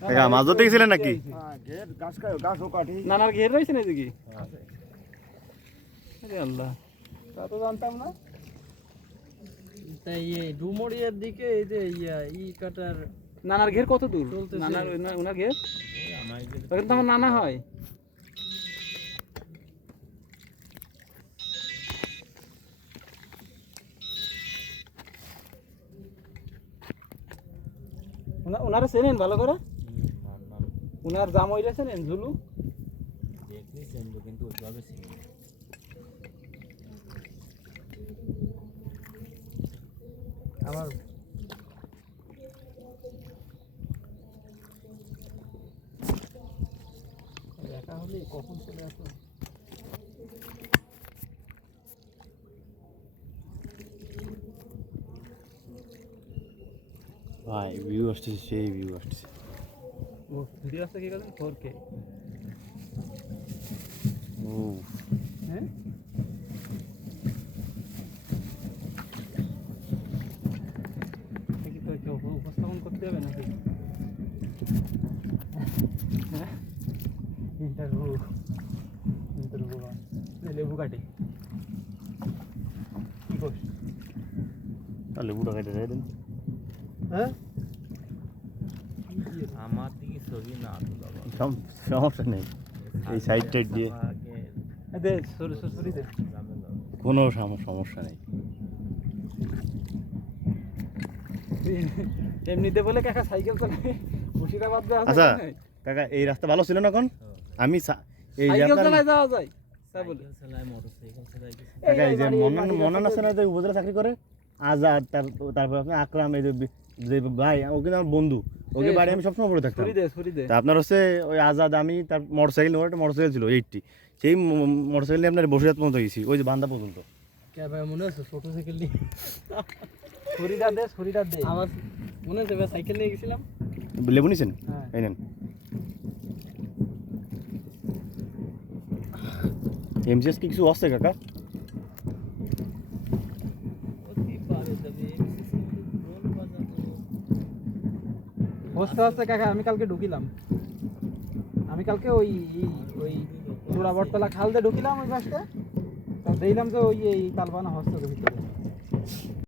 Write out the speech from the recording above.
কাকা মাছ ধরতে গেছিলেন নাকি? নানার ঘের রয়েছে না এদিকে? আরে আল্লাহ, তা তো জানতাম না। তাই এই ডুমুরিয়ার দিকে এই যে ই কাটার নানার ঘের কত দূর? চলতেছে। নানার ওনার ঘের ওখানে তো আমার নানা হয়। ওনারা চেনেন ভালো করে? ওনার জামাইরা চেনেন ঝুলু? কিন্তু ওইভাবে চিনি না। আমার দেখা হলে কখন চলে আসো? ভাই ভিউ আসছে, সেই ভিউ আসছে। ও ভিডিও আছে কি করেন? 4K। ও হ্যাঁ, কি তো কেউ উপস্থাপন করতে হবে নাকি? হ্যাঁ, ইন্টারভিউ লেবু কাটে কি করছ? তাহলে বুড়ো কেটে দেয় দেন। হ্যাঁ, আমার দিকে ছবি না তো বাবা। সমস্যা নেই, এই সাইড টাইড দিয়ে দে সরি দে। কোনো সমস্যা নেই। এমনিতে বলে কাকা সাইকেল চালায় মুর্শিদাবাদ যাওয়া আচ্ছা কাকা, এই রাস্তা ভালো ছিল না এখন? আমি এই সাইকেল আপনার চালায় যাওয়া যায় তাই বলে। সাইকেল চালায়, মোটরসাইকেল চালায় কিছু। কাকা এই যে মনান আছে না, যে উপজেলা চাকরি করে, আজাদ, তারপর আপনার আকরাম, এই যে ভাই ও কিন্তু আমার বন্ধু, ওকে বাড়ি আমি সবসময় পড়ে থাকতাম। সরি দে। তা আপনার হচ্ছে ওই আজাদ, আমি তার মোটরসাইকেল, ওর একটা মোটরসাইকেল ছিল 80, সেই মোটরসাইকেল নিয়ে আপনার বসিরহাট পর্যন্ত গেছি, ওই যে বান্দা পর্যন্ত। কে ভাই মনে আছে ছোট সাইকেল নিয়ে? সরিদা দে। আমার মনে আছে ভাই, সাইকেল নিয়ে গেছিলাম। লেবু নিছেন? হ্যাঁ। এই নেন। এমজিএস কি কিছু আছে কাকা? অতি পারে যাবে এমসিসি রোল বাজাবো। হচ্ছে কাকা, আমি কালকে ঢুকিলাম। আমি কালকে ওই চূড়াবটতলা খাল দিয়ে ঢুকিলাম ওই পাশে, তা দেখলাম যে ওই এই তালবানা হস্তের ভিতরে।